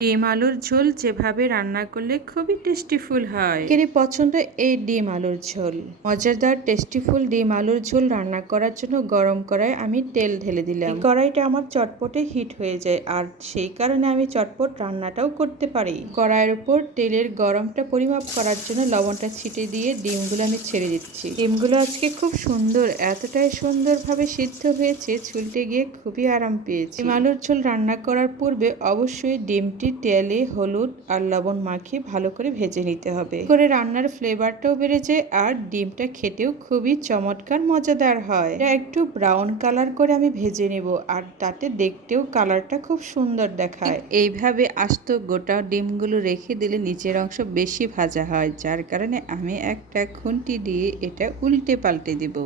ডিম আলুর ঝোল যেভাবে রান্না করলে খুবই টেস্টিফুল হয়। কেরি পছন্দ এই ডিম আলুর ঝোল। মজাদার টেস্টিফুল ডিম আলুর ঝোল রান্না করার জন্য গরম কড়াই আমি তেল ঢেলে দিলাম। কড়াইটা আমার চটপটে হিট হয়ে যায়, আর সেই কারণে আমি চটপট রান্নাটাও করতে পারি। কড়াইয়ের উপর তেলের গরমটা পরিমাপ করার জন্য লবণটা ছিটিয়ে দিয়ে ডিমগুলো আমি ছেড়ে দিচ্ছি। ডিমগুলো আজকে খুব সুন্দর, এতটাই সুন্দরভাবে সিদ্ধ হয়েছে, ছুলতে গিয়ে খুবই আরাম পেয়েছি। ডিম আলুর ঝোল রান্না করার পূর্বে অবশ্যই ডিমটি তেলে হলুদ আর লবণ মাখিয়ে ভালো করে ভেজে নিতে হবে, করে রান্নার ফ্লেভারটাও বেড়ে যায় আর ডিমটা খেতেও খুবই চমৎকার মজাদার হয়। এটা একটু ব্রাউন কালার করে আমি ভেজে নেব, আর তাতে দেখতেও কালারটা খুব সুন্দর দেখায়। এইভাবে আস্ত গোটা ডিমগুলো রেখে দিলে নিচের অংশ বেশি ভাজা হয়, যার কারণে আমি একটা খুন্তি দিয়ে এটা উল্টে পাল্টে দিব।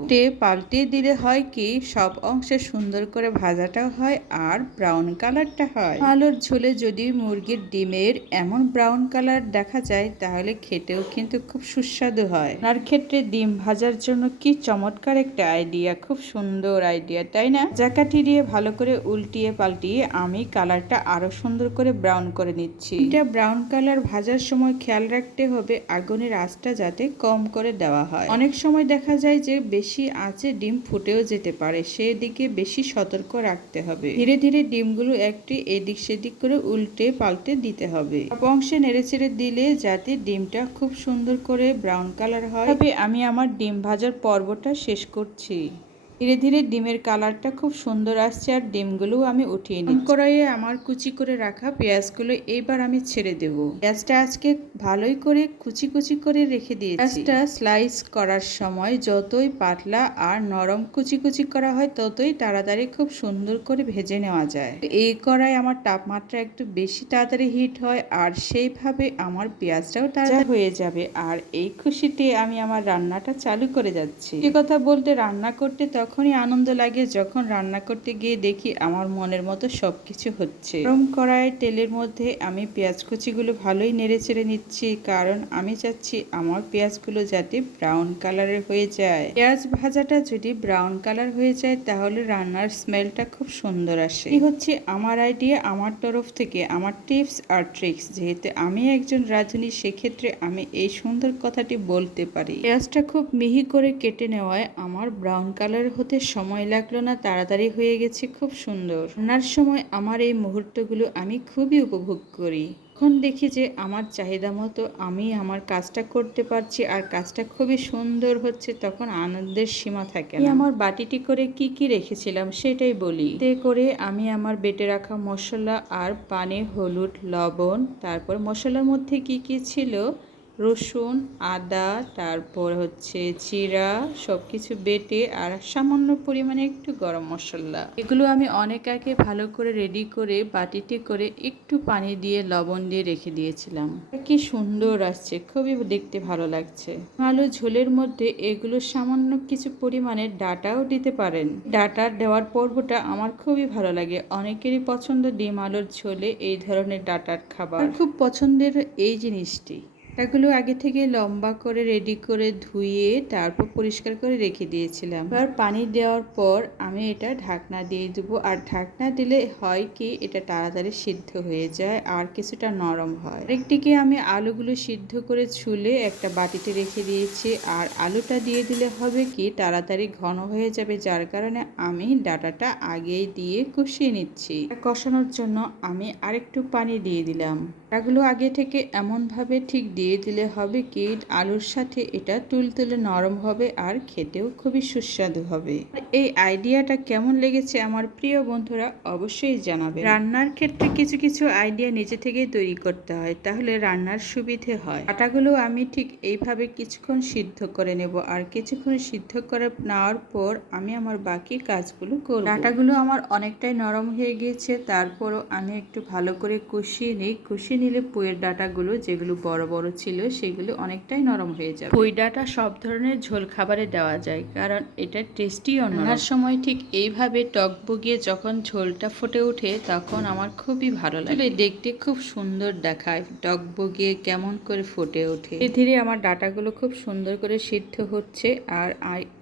পাল্টে দিলে হয় কি, সব অংশে সুন্দর করে ভাজাটাও হয় আর ব্রাউন কালারটা হয়। আলুর ঝোলে যদি মুরগির ডিমের এমন ব্রাউন কালার দেখা যায় তাহলে খেতেও কিন্তু খুব সুস্বাদু হয়। তার ক্ষেত্রে ডিম ভাজার জন্য কি চমৎকার একটা আইডিয়া, খুব সুন্দর আইডিয়া, তাই না? জাকাঠি দিয়ে ভালো করে উল্টিয়ে পাল্টিয়ে আমি কালারটা আরো সুন্দর করে ব্রাউন করে নিচ্ছি। এটা ব্রাউন কালার ভাজার সময় খেয়াল রাখতে হবে আগুনের আঁচটা যাতে কম করে দেওয়া হয়। অনেক সময় দেখা যায় যে বেশি আঁচে ডিম ফুটেও যেতে পারে, সেদিকে বেশি সতর্ক রাখতে হবে। ধীরে ধীরে ডিমগুলো একটি এদিক সেদিক করে উল্টে পাল্টে দিতে হবে। সব অংশে নেড়েচেড়ে দিলে যাতে ডিমটা খুব সুন্দর করে ব্রাউন কালার হয়। তবে আমি আমার ডিম ভাজার পর্বটা শেষ করছি। ধীরে ধীরে ডিমের কালারটা খুব সুন্দর আসছে আর ডিমগুলো আমি উঠিয়ে নিচ্ছি। কড়াইয়ে আমার কুচি করে রাখা পেঁয়াজগুলো এইবার আমি ছেড়ে দেব। পেঁয়াজটা আজকে ভালোই করে কুচি কুচি করে রেখে দিয়েছি। পেঁয়াজটা স্লাইস করার সময় যতই পাতলা আর নরম কুচি কুচি করা হয় ততই তাড়াতাড়ি খুব সুন্দর করে ভেজে নেওয়া যায়। এই কড়াই আমার তাপমাত্রা একটু বেশি তাড়াতাড়ি হিট হয় আর সেইভাবে আমার পেঁয়াজটাও তাড়াতাড়ি হয়ে যাবে। আর এই খুশিতে আমি আমার রান্নাটা চালু করে যাচ্ছি। এ কথা বলতে রান্না করতে তখনই আনন্দ লাগে যখন রান্না করতে গিয়ে দেখি আমার মনের মতো সবকিছু হচ্ছে। গরম কড়াই তেলের মধ্যে আমি পেঁয়াজ কুচিগুলো ভালোই নেড়ে চেড়ে নিচ্ছি, কারণ আমি চাচ্ছি আমার পেঁয়াজগুলো যাতে ব্রাউন কালারের হয়ে যায়। পেঁয়াজ ভাজাটা যদি ব্রাউন কালার হয়ে যায় তাহলে রান্নার স্মেলটা খুব সুন্দর আসে। এই হচ্ছে আমার আইডিয়া, আমার তরফ থেকে আমার টিপস আর ট্রিক্স। যেহেতু আমি একজন রাঁধুনি, সেক্ষেত্রে আমি এই সুন্দর কথাটি বলতে পারি। পেঁয়াজটা খুব মিহি করে কেটে নেওয়ায় আমার ব্রাউন কালার হতে সময় লাগলো না, তাড়াতাড়ি হয়ে গেছে, খুব সুন্দর। রান্নার সময় আমার এই মুহূর্তগুলো আমি খুবই উপভোগ করি। এখন দেখি যে আমার চাহিদা মতো আমি আমার কাজটা করতে পারছি আর কাজটা খুবই সুন্দর হচ্ছে, তখন আনন্দের সীমা থাকে না। আমার বাটিটি করে কি কি রেখেছিলাম সেটাই বলি। তে করে আমি আমার বেটে রাখা মশলা আর পানি, হলুদ, লবণ, তারপর মশলার মধ্যে কি কি ছিল, রসুন, আদা, তারপর হচ্ছে জিরা, সবকিছু বেটে আর সামান্য পরিমাণে একটু গরম মশলা, এগুলো আমি অনেক আগে ভালো করে রেডি করে বাটিতে করে একটু পানি দিয়ে লবণ দিয়ে রেখে দিয়েছিলাম। কি সুন্দর আসছে, খুবই দেখতে ভালো লাগছে। আলু ঝোলের মধ্যে এগুলো সামান্য কিছু পরিমাণে ডাটাও দিতে পারেন। ডাটা দেওয়ার পর্বটা আমার খুবই ভালো লাগে। অনেকেরই পছন্দ ডিম আলুর ঝোলে এই ধরনের ডাটার খাবার, খুব পছন্দের এই জিনিসটি। এগুলো আগে থেকে লম্বা করে রেডি করে ধুয়ে তারপর পরিষ্কার করে রেখে দিয়েছিলাম। এবার পানি দেওয়ার পর আমি এটা ঢাকনা দিয়ে দেবো, আর ঢাকনা দিলে হয় কি, এটা তাড়াতাড়ি সিদ্ধ হয়ে যায় আর কিছুটা নরম হয়। একদিকে আমি আলুগুলো সিদ্ধ করে ছুলে একটা বাটিতে রেখে দিয়েছি, আর আলুটা দিয়ে দিলে হবে কি তাড়াতাড়ি ঘন হয়ে যাবে, যার কারণে আমি ডাটাটা আগেই দিয়ে কষিয়ে নিচ্ছি। কষানোর জন্য আমি আরেকটু পানি দিয়ে দিলাম। এগুলো আগে থেকে এমনভাবে ঠিক দিয়ে দিলে হবে কি আলুর সাথে এটা তুলতুলে নরম হবে আর খেতেও খুবই সুস্বাদু হবে। এই আইডিয়াটা কেমন লেগেছে আমার প্রিয় বন্ধুরা অবশ্যই জানাবে। রান্নার ক্ষেত্রে কিছু কিছু আইডিয়া নিজে থেকেই তৈরি করতে হয়, তাহলে রান্নার সুবিধে হয়। আটাগুলো আমি ঠিক এইভাবে কিছুক্ষণ সিদ্ধ করে নেব, আর কিছুক্ষণ সিদ্ধ করে নেওয়ার পর আমি আমার বাকি কাজগুলো করব। আটাগুলো আমার অনেকটাই নরম হয়ে গিয়েছে, তারপরও আমি একটু ভালো করে কষিয়ে নিই। কষিয়ে নিলে পুয়ের ডাটাগুলো যেগুলো বড় বড় ছিল সেগুলো অনেকটাই নরম হয়ে যাবে। পুঁই ডাঁটা সব ধরনের ঝোল খাবারে দেওয়া যায়, কারণ এটা টেস্টি অন্য। রান্নার সময় ঠিক এইভাবে টকবগিয়ে যখন ঝোলটা ফুটে ওঠে তখন আমার খুবই ভালো লাগে। দেখতে খুব সুন্দর দেখায় টকবগিয়ে কেমন করে ফুটে ওঠে। ধীরে ধীরে আমার ডাঁটাগুলো খুব সুন্দর করে সিদ্ধ হচ্ছে, আর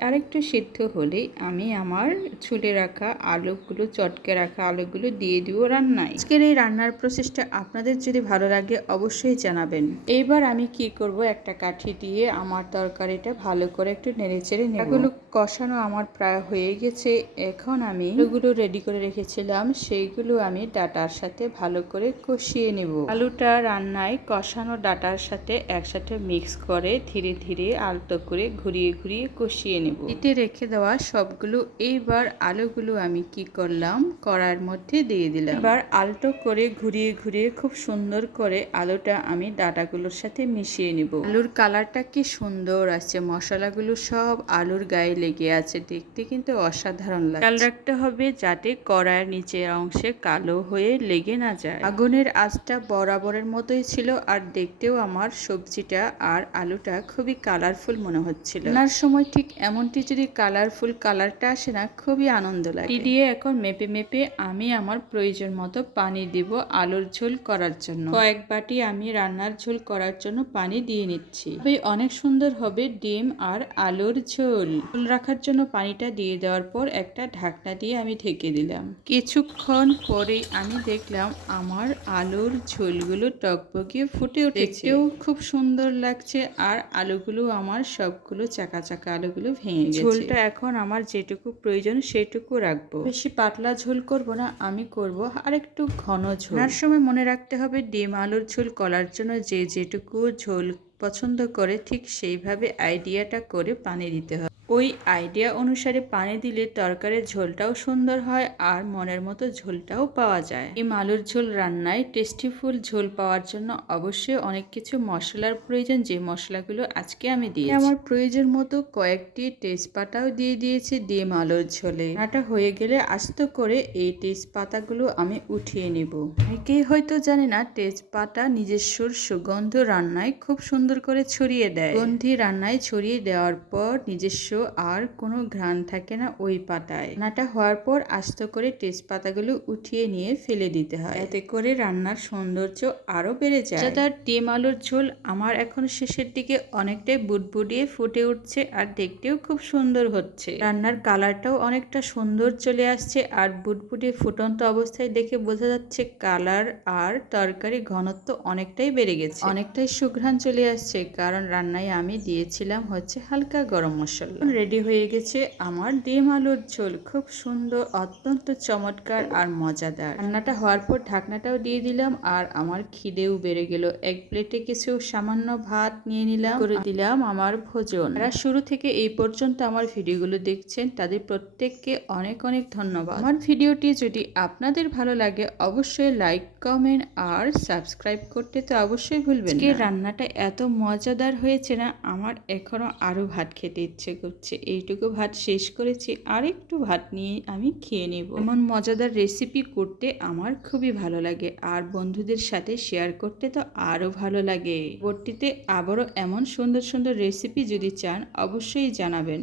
আরেকটু সিদ্ধ হলেই আমি আমার ছুলে রাখা আলুগুলো, চটকে রাখা আলুগুলো দিয়ে দিব রান্নায়। আজকের এই রান্নার প্রসেসটা আপনাদের যদি ভালো লাগে অবশ্যই জানাবেন। এইবার আমি কি করব, একটা কাঠি দিয়ে আমার তরকারিটা ভালো করে একটু নেড়েচেড়ে নেব। এগুলো কষানো আমার প্রায় হয়ে গেছে। এখন আমি আলুগুলো রেডি করে রেখেছিলাম সেইগুলো আমি ডাটার সাথে ভালো করে কষিয়ে নেব। আলুটা রান্নায় কষানো ডাটার সাথে একসাথে মিক্স করে ধীরে ধীরে আলতো করে ঘুরিয়ে ঘুরিয়ে কষিয়ে নেব। এতে রেখে দেওয়া সবগুলো এইবার আলুগুলো আমি কি করলাম, কড়াইয়ের মধ্যে দিয়ে দিলাম। এবার আলতো করে ঘুরিয়ে ঘুরিয়ে খুব সুন্দর করে আলুটা আমি ডাটাগুলোর সাথে মিশিয়ে নিব। আলুর কালারটা কি সুন্দর আছে, মশলাগুলো সব আলুর গায়ে লেগে আছে, দেখতে কিন্তু অসাধারণ লাগে। খেয়াল রাখতে হবে যাতে কড়াইয়ের নিচের অংশে কালো হয়ে লেগে না যায়। আগুনের আঁচটা বরাবরের মতোই ছিল, আর দেখতেও আমার সবজিটা আর আলুটা খুবই কালারফুল মনে হচ্ছিল। রান্নার সময় ঠিক এমনটি যদি কালারফুল কালারটা আসে না, খুবই আনন্দ লাগে। দিয়ে এখন মেপে মেপে আমি আমার প্রয়োজন মতো পানি দিব আলুর ঝোল করার জন্য। কয়েক বাটি আমি রান্নার ঝোল করার জন্য পানি দিয়ে নিচ্ছি। অনেক সুন্দর হবে ডিম আর আলুর ঝোল। ঝোল রাখার জন্য পানিটা দিয়ে দেওয়ার পর একটা ঢাকনা দিয়ে আমি ঢেকে দিলাম। কিছুক্ষণ পরে আমি দেখলাম আমার আলুর ঝোলগুলো টকবগিয়ে ফুটে উঠেছে। দেখতেও খুব সুন্দর লাগছে, আর আলুগুলো আমার সবগুলো চাকা চাকা আলুগুলো ভেঙে গেছে। ঝোলটা এখন আমার যেটুকু প্রয়োজন সেটুকু রাখবো, বেশি পাতলা ঝোল করব না, আমি করব আর একটু ঘন ঝোল। রান্নার সময় মনে রাখতে হবে ডিম আলুর ঝোল করার জন্য যে যেটুকু ঝোল পছন্দ করে ঠিক সেইভাবে আইডিয়াটা করে পানি দিতে হবে। ওই আইডিয়া অনুসারে পানি দিলে তরকারির ঝোলটাও সুন্দর হয় আর মনের মতো ঝোলটাও পাওয়া যায়। এই আলুর ঝোল রান্নায় টেস্টিফুল ঝোল পাওয়ার জন্য অবশ্যই অনেক কিছু মশলার প্রয়োজন, যে মশলাগুলো আজকে আমি দিয়েছি। আমার প্রয়োজন মতো কয়েকটি তেজপাতাও দিয়ে দিয়েছি ডিম আলুর ঝোলে। রান্নাটা হয়ে গেলে আস্ত করে এই তেজপাতাগুলো আমি উঠিয়ে নেব। অনেকেই হয়তো জানে না তেজপাতা নিজস্ব সুগন্ধ রান্নায় খুব সুন্দর করে ছড়িয়ে দেয়। গন্ধি রান্নায় ছড়িয়ে দেওয়ার পর নিজস্ব আর কোনো ঘ্রাণ থাকে না ওই পাতায়। রান্নাটা হওয়ার পর আস্ত করে তেজপাতাগুলো উঠিয়ে নিয়ে ফেলে দিতে হয়, এতে করে রান্নার সৌন্দর্য আরো বেড়ে যায়। তার ডিম আলুর ঝোল আমার এখন শেষের দিকে অনেকটাই বুটবুটিয়ে ফুটে উঠছে, আর দেখতেও খুব সুন্দর হচ্ছে। রান্নার কালারটাও অনেকটা সুন্দর চলে আসছে, আর বুটবুটিয়ে ফুটন্ত অবস্থায় দেখে বোঝা যাচ্ছে কালার আর তরকারি ঘনত্ব অনেকটাই বেড়ে গেছে, অনেকটাই সুঘ্রাণ চলে আসছে, কারণ রান্নায় আমি দিয়েছিলাম হচ্ছে হালকা গরম মশলা। রেডি হয়ে গেছে আমার ডিম আলুর ঝোল, খুব সুন্দর, অত্যন্ত চমৎকার আর মজাদার। রান্নাটা হওয়ার পর ঢাকনাটাও দিয়ে দিলাম, আর আমার খিদেও বেড়ে গেল। এক প্লেটে কিছু সামান্য ভাত নিয়ে নিলাম, করে দিলাম আমার ভোজন। যারা শুরু থেকে এই পর্যন্ত আমার ভিডিওগুলো দেখছেন তাদের প্রত্যেককে অনেক অনেক ধন্যবাদ। আমার ভিডিওটি যদি আপনাদের ভালো লাগে অবশ্যই লাইক, কমেন্ট আর সাবস্ক্রাইব করতে তো অবশ্যই ভুলবেন না। রান্নাটা এত মজাদার হয়েছে না, আমার এখনো আরো ভাত খেতে ইচ্ছে করছে। এইটুকু ভাত শেষ করেছি, আর একটু ভাত নিয়ে আমি খেয়ে নেব। এমন মজাদার রেসিপি করতে আমার খুবই ভালো লাগে, আর বন্ধুদের সাথে শেয়ার করতে তো আরো ভালো লাগে। পরবর্তীতে আবারও এমন সুন্দর সুন্দর রেসিপি যদি চান অবশ্যই জানাবেন।